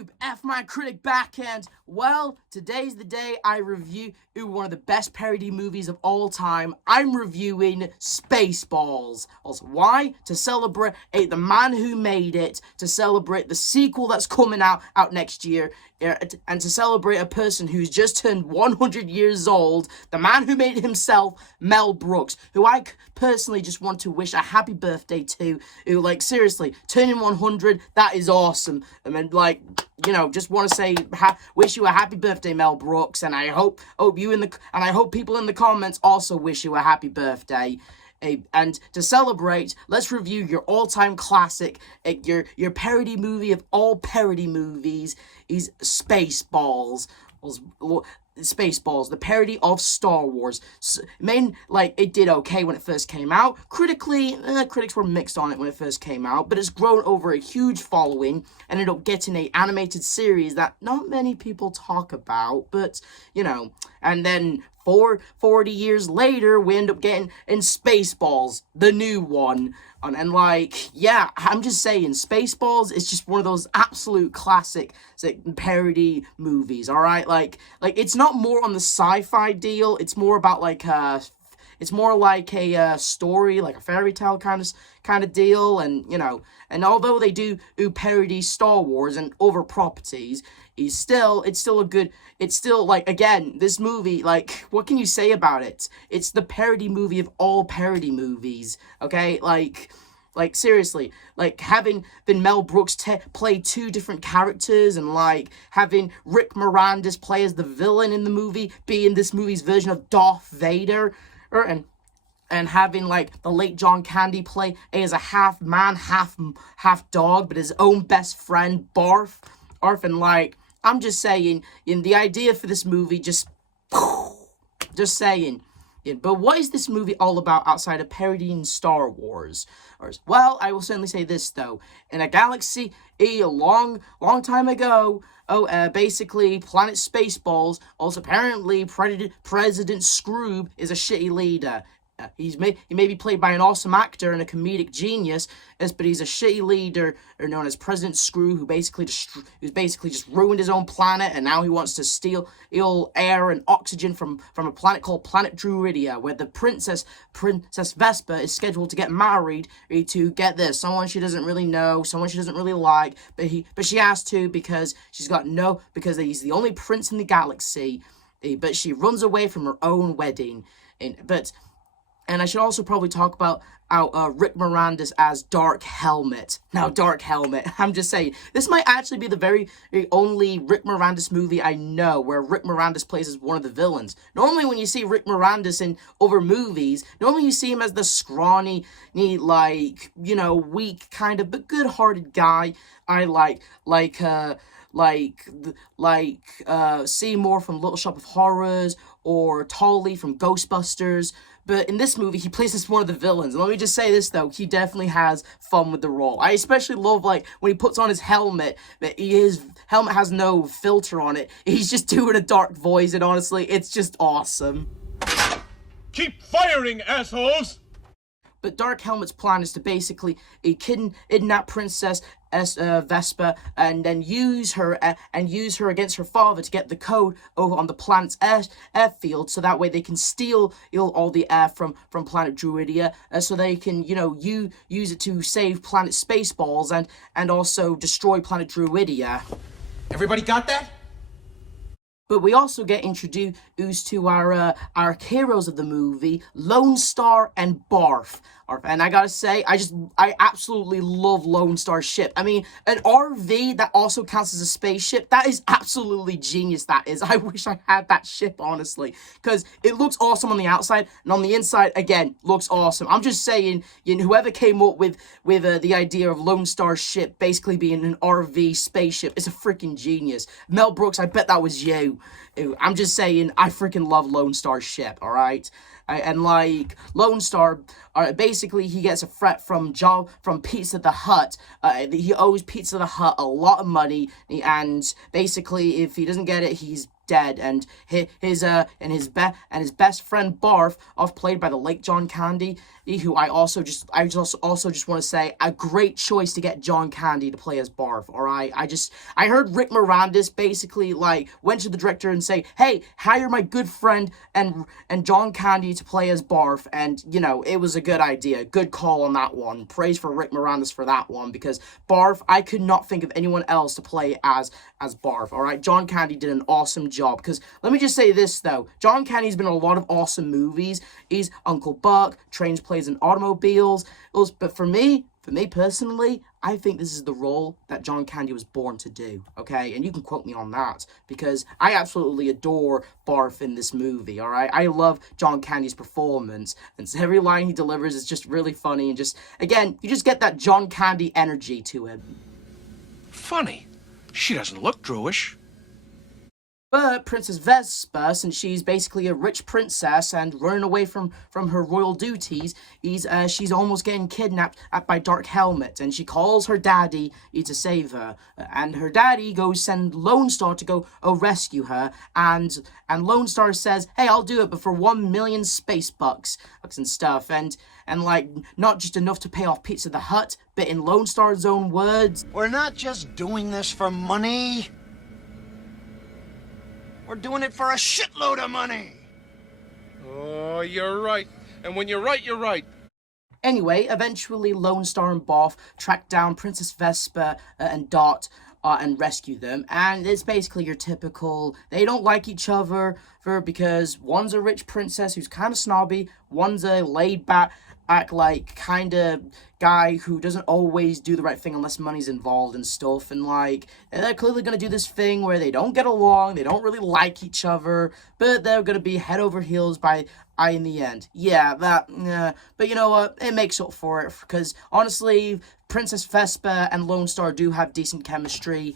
YouTube, F-MAN CRITIC Backhand. Well, today's the day I review one of the best parody movies of all time. I'm reviewing Spaceballs. Also, why? To celebrate the man who made it, to celebrate the sequel that's coming out next year, and to celebrate a person who's just turned 100 years old, the man who made it himself, Mel Brooks, who I personally just want to wish a happy birthday to, who, like, seriously, turning 100, that is awesome. I mean, like, you know, just want to say, wish you a happy birthday, Mel Brooks, and I hope people in the comments also wish you a happy birthday. And to celebrate, let's review your all-time classic, your parody movie of all parody movies is Spaceballs. Spaceballs, the parody of Star Wars. It did okay when it first came out. Critically, critics were mixed on it when it first came out, but it's grown over a huge following and ended up getting an animated series that not many people talk about, but, you know, and then 40 years later, we end up getting in Spaceballs, the new one. And like, yeah, I'm just saying, Spaceballs is just one of those absolute classic parody movies, alright? Like, it's not more on the sci-fi deal, it's more about, like, it's more like a story, like a fairy tale kind of deal, and, you know, and although they do parody Star Wars and other properties, it's still like, again, this movie, like, what can you say about it? It's the parody movie of all parody movies, okay? Like, seriously, like, having Mel Brooks play two different characters, and, like, having Rick Moranis play as the villain in the movie, being this movie's version of Darth Vader, and having, like, the late John Candy play as a half man, half dog, but his own best friend, Barf, and, like, I'm just saying, in the idea for this movie, just saying. But what is this movie all about outside of parodying Star Wars? Well, I will certainly say this, though. In a galaxy a long time ago, basically, planet Spaceballs, also apparently President Scroob is a shitty leader. He may be played by an awesome actor and a comedic genius, but he's a shitty leader, known as President Screw, who's basically just ruined his own planet, and now he wants to steal air and oxygen from a planet called Planet Druidia, where the Princess Vespa is scheduled to get married to, get this, someone she doesn't really know, someone she doesn't really like, but she has to because because he's the only prince in the galaxy, but she runs away from her own wedding, And I should also probably talk about Rick Moranis as Dark Helmet. Now, Dark Helmet, I'm just saying, this might actually be the very only Rick Moranis movie I know where Rick Moranis plays as one of the villains. Normally, when you see Rick Moranis in other movies, normally you see him as the scrawny, like, you know, weak kind of, but good-hearted guy. I Seymour from Little Shop of Horrors, or Tolly from Ghostbusters. But in this movie, he plays as one of the villains. And let me just say this, though. He definitely has fun with the role. I especially love, like, when he puts on his helmet, his helmet has no filter on it. He's just doing a dark voice, and honestly, it's just awesome. Keep firing, assholes! But Dark Helmet's plan is to basically kidnap Princess Vespa and then use her against her father to get the code over on the planet's airfield, so that way they can steal all the air from Planet Druidia, so they can, you know, use it to save Planet Spaceballs and also destroy Planet Druidia. Everybody got that? But we also get introduced to our heroes of the movie, Lone Star and Barf. And I gotta say, I absolutely love Lone Star's ship. I mean, an RV that also counts as a spaceship, that is absolutely genius, that is. I wish I had that ship, honestly, because it looks awesome on the outside, and on the inside, again, looks awesome. I'm just saying, you know, whoever came up with the idea of Lone Star's ship basically being an RV spaceship is a freaking genius. Mel Brooks, I bet that was you. I'm just saying, I freaking love Lone Star's ship, alright? And, like, Lone Star, basically, he gets a threat from Pizza the Hut. He owes Pizza the Hut a lot of money, and basically, if he doesn't get it, he's dead, and his best friend Barf, played by the late John Candy, who I also just want to say a great choice to get John Candy to play as Barf. All right, I heard Rick Moranis basically like went to the director and say, hey, hire my good friend and John Candy to play as Barf, and you know, it was a good idea, good call on that one. Praise for Rick Moranis for that one, because Barf, I could not think of anyone else to play as Barf. All right, John Candy did an awesome job. Because let me just say this though, John Candy's been in a lot of awesome movies. He's Uncle Buck, Trains, Planes, and Automobiles. But for me personally, I think this is the role that John Candy was born to do, okay? And you can quote me on that, because I absolutely adore Barf in this movie, all right? I love John Candy's performance, and every line he delivers is just really funny, and just, again, you just get that John Candy energy to him. Funny. She doesn't look Jewish. But Princess Vespa, since she's basically a rich princess and running away from her royal duties, she's almost getting kidnapped by Dark Helmet, and she calls her daddy to save her. And her daddy goes send Lone Star to go rescue her, and Lone Star says, hey, I'll do it, but for 1 million space bucks and stuff, and like, not just enough to pay off Pizza the Hut, but in Lone Star's own words, we're not just doing this for money. We're doing it for a shitload of money. Oh, you're right. And when you're right, you're right. Anyway, eventually Lone Star and Boff track down Princess Vespa and Dot and rescue them. And it's basically your typical, they don't like each other because one's a rich princess who's kind of snobby, one's a laid-back, like, kind of guy who doesn't always do the right thing unless money's involved and stuff, and like, they're clearly gonna do this thing where they don't get along, they don't really like each other, but they're gonna be head over heels by in the end. Yeah, but you know what, it makes up for it, because honestly, Princess Vespa and Lone Star do have decent chemistry,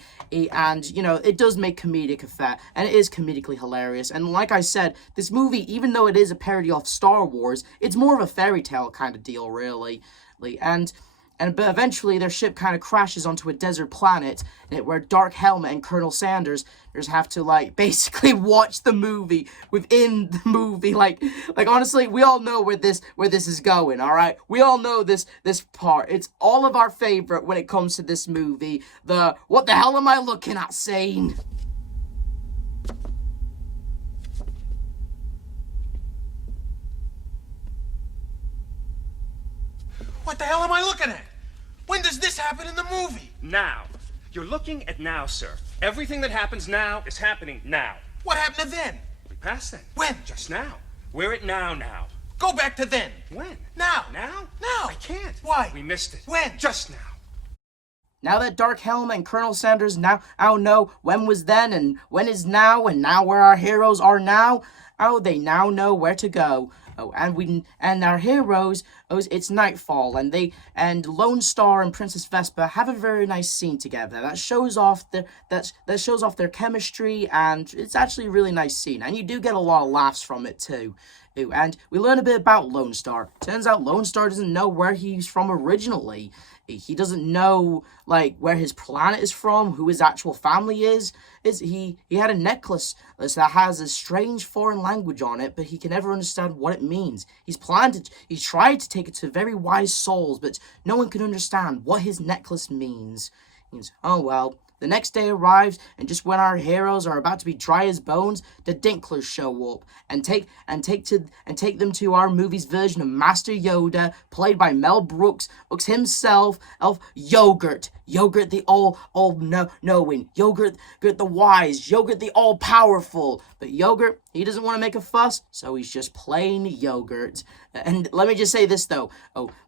and, you know, it does make comedic effect, and it is comedically hilarious, and like I said, this movie, even though it is a parody of Star Wars, it's more of a fairy tale kind of deal, really. But eventually their ship kind of crashes onto a desert planet, where Dark Helmet and Colonel Sanders have to, like, basically watch the movie within the movie. Like honestly, we all know where this is going, all right? We all know this part. It's all of our favorite when it comes to this movie. The what the hell am I looking at scene. What the hell am I looking at? When does this happen in the movie? Now. You're looking at now, sir. Everything that happens now is happening now. What happened to then? We passed then. When? Just now. We're at now. Go back to then. When? Now. Now? Now. I can't. Why? We missed it. When? Just now. Now that Dark Helmet and Colonel Sanders now know when was then and when is now, and now where our heroes are now, they now know where to go. And our heroes, it's nightfall, and Lone Star and Princess Vespa have a very nice scene together that shows off their chemistry, and it's actually a really nice scene, and you do get a lot of laughs from it too. And we learn a bit about Lone Star. Turns out Lone Star doesn't know where he's from originally. He doesn't know, like, where his planet is from, who his actual family is. He had a necklace that has a strange foreign language on it, but he can never understand what it means. He tried to take it to very wise souls, but no one can understand what his necklace means. Oh well. The next day arrives, and just when our heroes are about to be dry as bones, the Dinklers show up and take them to our movie's version of Master Yoda, played by Mel Brooks himself, Yogurt the all-knowing, Yogurt the wise, Yogurt the all-powerful. But Yogurt, he doesn't want to make a fuss, so he's just plain Yogurt. And let me just say this though,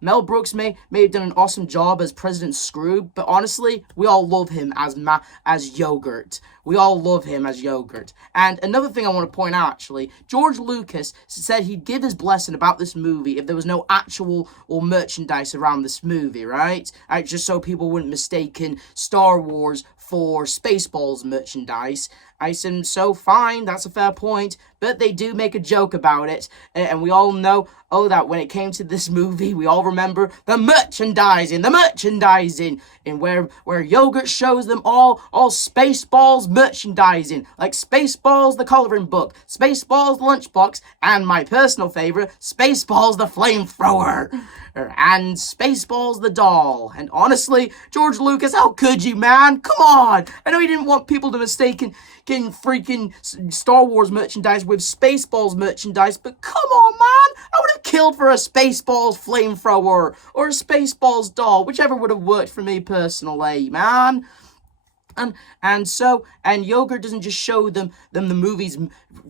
Mel Brooks may have done an awesome job as President Scrooge, but honestly, we all love him as Yogurt. We all love him as Yogurt. And another thing I want to point out, actually, George Lucas said he'd give his blessing about this movie if there was no actual or merchandise around this movie, right? Just so people wouldn't mistaken Star Wars for Spaceballs merchandise. I said, so fine, that's a fair point, but they do make a joke about it, and we all know, that when it came to this movie, we all remember the merchandising, and where Yogurt shows them all Spaceballs merchandising like Spaceballs the coloring book, Spaceballs the lunchbox, and my personal favorite, Spaceballs the flamethrower, and Spaceballs the doll. And honestly, George Lucas, how could you, man? Come on! I know he didn't want people to mistake getting freaking Star Wars merchandise with Spaceballs merchandise, but come on, man! I would have killed for a Spaceballs flamethrower or a Spaceballs doll, whichever would have worked for me personally, man. And Yogurt doesn't just show them the movies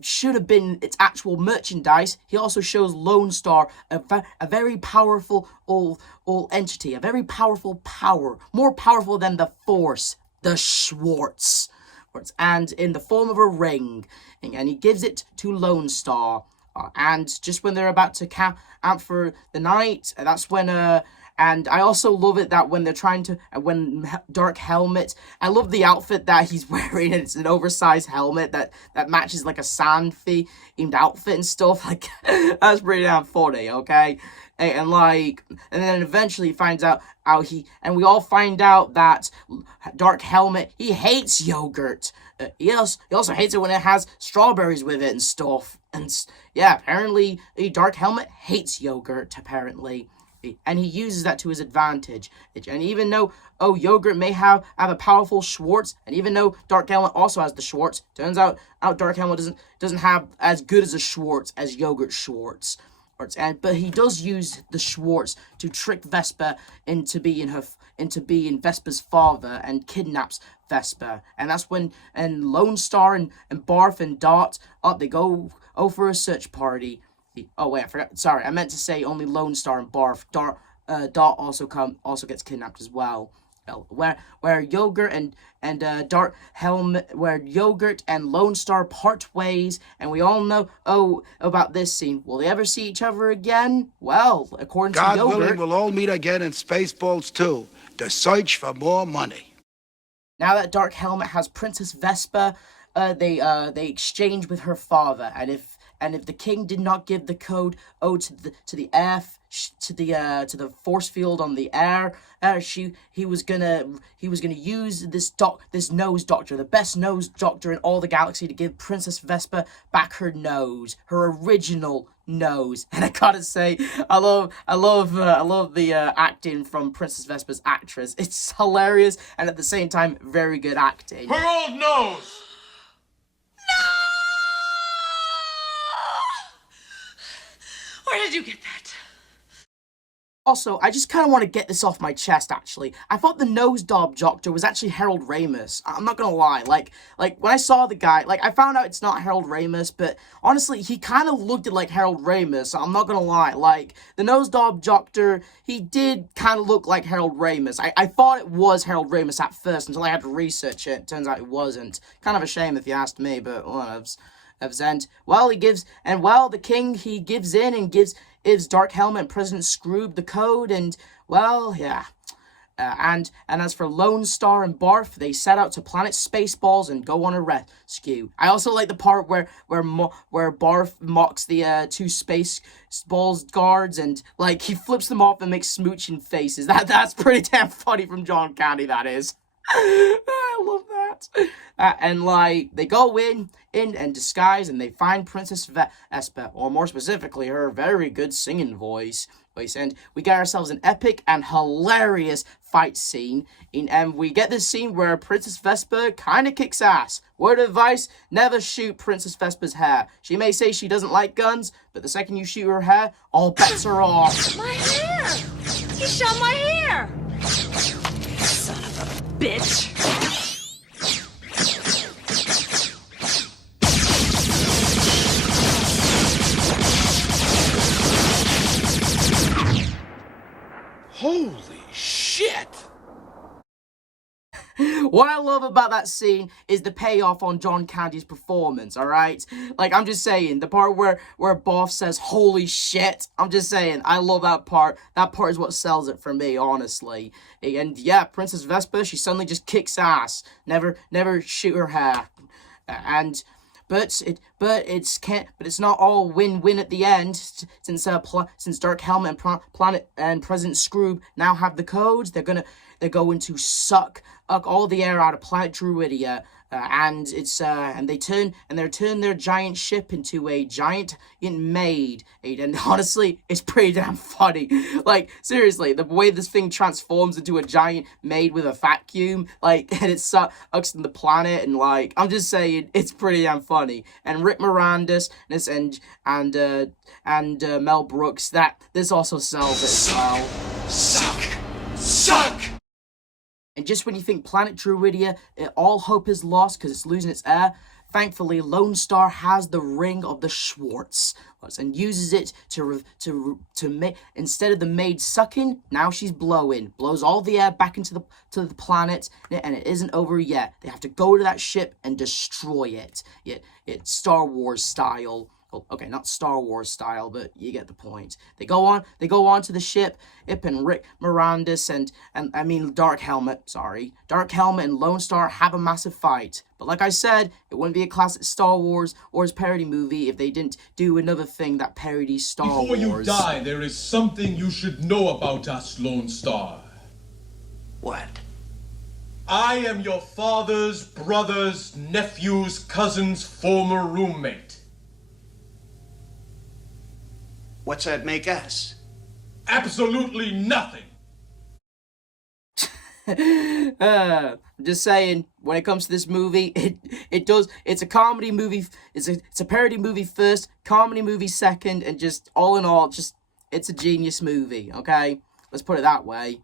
should have been its actual merchandise. He also shows Lone Star a very powerful old entity, a very powerful power, more powerful than the Force, the Schwartz, and in the form of a ring, and he gives it to Lone Star. And just when they're about to camp out for the night, that's when and I also love it that when they're trying to, when Dark Helmet, I love the outfit that he's wearing. It's an oversized helmet that matches like a sand-themed outfit and stuff. Like, that's pretty damn funny, okay? And then eventually he finds out and we all find out that Dark Helmet, he hates yogurt. He also hates it when it has strawberries with it and stuff. And yeah, apparently Dark Helmet hates yogurt, apparently. And he uses that to his advantage. And even though, Yogurt may have a powerful Schwartz, and even though Dark Helmet also has the Schwartz, turns out Dark Helmet doesn't have as good as a Schwartz as Yogurt Schwartz. But he does use the Schwartz to trick Vespa into being Vespa's father, and kidnaps Vespa. And that's when Lone Star and Barf and Dot they go for a search party. Oh wait, I forgot. Sorry, I meant to say only Lone Star and Barf. Dot also gets kidnapped as well. Where Yogurt and Dark Helmet, where Yogurt and Lone Star part ways, and we all know about this scene. Will they ever see each other again? Well, according to Yogurt, God willing, we'll all meet again in Spaceballs 2. The search for more money. Now that Dark Helmet has Princess Vespa, they exchange with her father, and if the king did not give the code to the force field on the air, he was gonna use this nose doctor, the best nose doctor in all the galaxy, to give Princess Vespa back her nose, her original nose. And I gotta say, I love the acting from Princess Vespa's actress. It's hilarious and at the same time very good acting. Her old nose! Where did you get that? Also, I just kind of want to get this off my chest, actually. I thought the nose doctor was actually Harold Ramis. I'm not gonna lie. Like when I saw the guy, I found out it's not Harold Ramis, but honestly, he kind of looked like Harold Ramis. I'm not gonna lie. The nose doctor, he did kind of look like Harold Ramis. I thought it was Harold Ramis at first until I had to research it. Turns out it wasn't. Kind of a shame if you asked me, but the king, he gives in and gives Dark Helmet and President Scroob the code, and and as for Lone Star and Barf, they set out to planet Spaceballs and go on a rescue. I also like the part where Barf mocks the two Spaceballs guards, and he flips them off and makes smooching faces. That's pretty damn funny from John Candy, that is. I love that. They go in and disguise, and they find Princess Vespa, or more specifically, her very good singing voice. And we get ourselves an epic and hilarious fight scene. And we get this scene where Princess Vespa kind of kicks ass. Word of advice, never shoot Princess Vespa's hair. She may say she doesn't like guns, but the second you shoot her hair, all bets are off. My hair! He shot my hair! Son of a bitch! Holy shit! What I love about that scene is the payoff on John Candy's performance, alright? I'm just saying, the part where Boff says, holy shit, I'm just saying, I love that part. That part is what sells it for me, honestly. And yeah, Princess Vespa, she suddenly just kicks ass. Never shoot her hair. But it's not all win-win at the end, since Dark Helmet and Planet and President Scroob now have the codes. They're going to suck all the air out of Planet Druidia, and it's and they turn their giant ship into a giant maid, and honestly, it's pretty damn funny. Like, seriously, the way this thing transforms into a giant maid with a vacuum, like, and it sucks in the planet, and like, I'm just saying, it's pretty damn funny. And Rick Moranis and Mel Brooks, that this also sells it as well. Suck! And just when you think Planet Druidia, all hope is lost because it's losing its air, thankfully Lone Star has the ring of the Schwartz and uses it to make, instead of the maid sucking, now she's blows all the air back into the planet, and it isn't over yet. They have to go to that ship and destroy it. It's Star Wars style. Oh, okay, not Star Wars style, but you get the point. They go on to the ship. Ip and Rick Moranis and Dark Helmet and Lone Star have a massive fight. But like I said, it wouldn't be a classic Star Wars or his parody movie if they didn't do another thing that parodies Star Wars. Before you die, there is something you should know about us, Lone Star. What? I am your father's brother's nephew's cousin's former roommate. What's that make us? Absolutely nothing. I'm just saying, when it comes to this movie, it's a comedy movie, it's a parody movie first, comedy movie second, and just all in all, it's a genius movie, okay? Let's put it that way.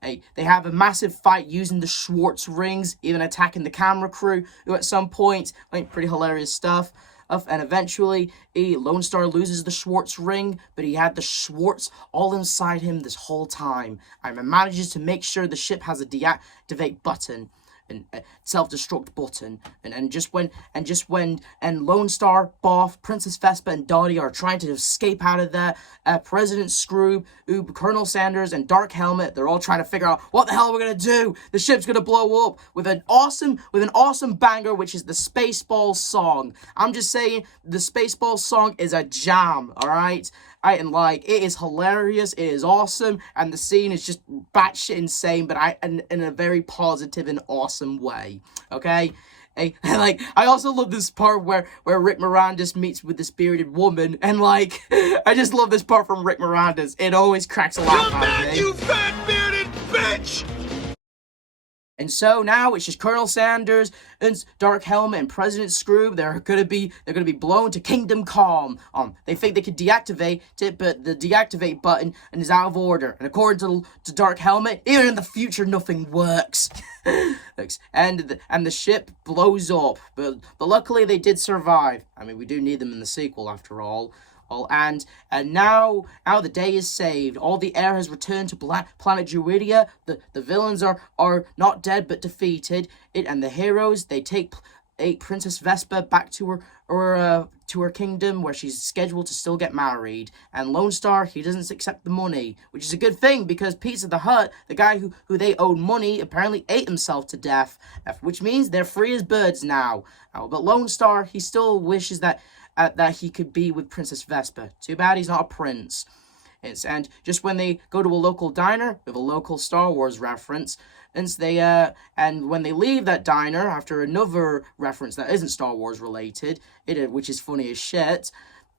Hey, they have a massive fight using the Schwartz rings, even attacking the camera crew, who at some point, pretty hilarious stuff. And eventually, Lone Star loses the Schwartz ring, but he had the Schwartz all inside him this whole time. And manages to make sure the ship has a deactivate button, and self-destruct button. And just when Lone Star, Boff, Princess Vespa, and Dottie are trying to escape out of there, President Scroob, Colonel Sanders, and Dark Helmet, they're all trying to figure out what the hell we're gonna do. The ship's gonna blow up with an awesome banger, which is the Spaceballs song. I'm just saying, the Spaceballs song is a jam, alright? And like, it is hilarious, it is awesome, and the scene is just batshit insane, but in a very positive and awesome way, okay? And like, I also love this part where Rick Moranis meets with the spirited woman, and like, I just love this part from Rick Moranis. It always cracks a laugh out of me. You fat bearded bitch! And so now it's just Colonel Sanders and Dark Helmet and President Scroob. They're gonna be blown to Kingdom Come. They think they could deactivate it, but the deactivate button is out of order. And according to Dark Helmet, even in the future, nothing works. and the ship blows up. But luckily they did survive. I mean, we do need them in the sequel after all. And now the day is saved. All the air has returned to Planet Druidia. The villains are not dead but defeated. And the heroes, they take Princess Vespa back to her kingdom, where she's scheduled to still get married. And Lone Star, he doesn't accept the money, which is a good thing, because Pizza the Hut, the guy who they owed money, apparently ate himself to death, which means they're free as birds now. But Lone Star, he still wishes that he could be with Princess Vespa. Too bad he's not a prince. And just when they go to a local diner with a local Star Wars reference, and when they leave that diner after another reference that isn't Star Wars related, which is funny as shit,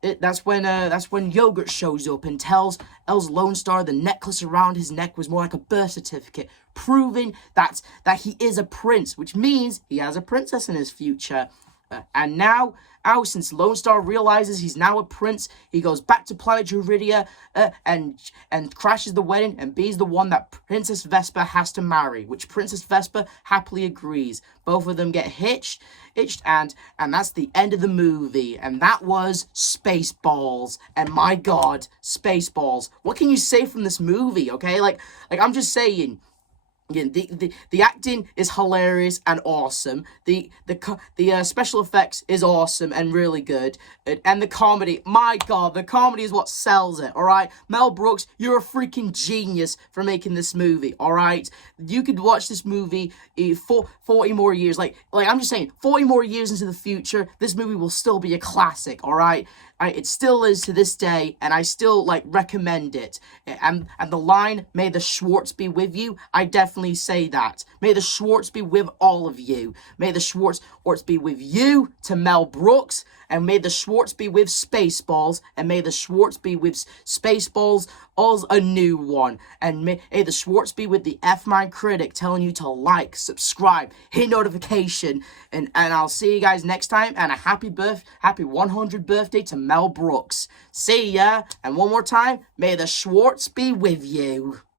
that's when Yogurt shows up and tells Lone Star the necklace around his neck was more like a birth certificate, proving that he is a prince, which means he has a princess in his future. And now, since Lone Star realizes he's now a prince, he goes back to Planet Druidia and crashes the wedding and be's the one that Princess Vespa has to marry, which Princess Vespa happily agrees. Both of them get hitched, and that's the end of the movie. And that was Spaceballs. And my God, Spaceballs. What can you say from this movie, okay? Like I'm just saying, again, the acting is hilarious and awesome. The special effects is awesome and really good. And the comedy, my God, the comedy is what sells it, alright? Mel Brooks, you're a freaking genius for making this movie, alright? You could watch this movie 40 more years, like I'm just saying, 40 more years into the future, this movie will still be a classic, alright? It still is to this day, and I still like recommend it. And the line, "May the Schwartz be with you," I definitely say that. May the Schwartz be with all of you. May the Schwartz be with you, to Mel Brooks, and may the Schwartz be with Spaceballs, and may the Schwartz be with Spaceballs, all's a new one. And may the Schwartz be with the F-Man Critic, telling you to like, subscribe, hit notification, and I'll see you guys next time, and a happy 100th birthday to Mel Brooks. See ya, and one more time, may the Schwartz be with you.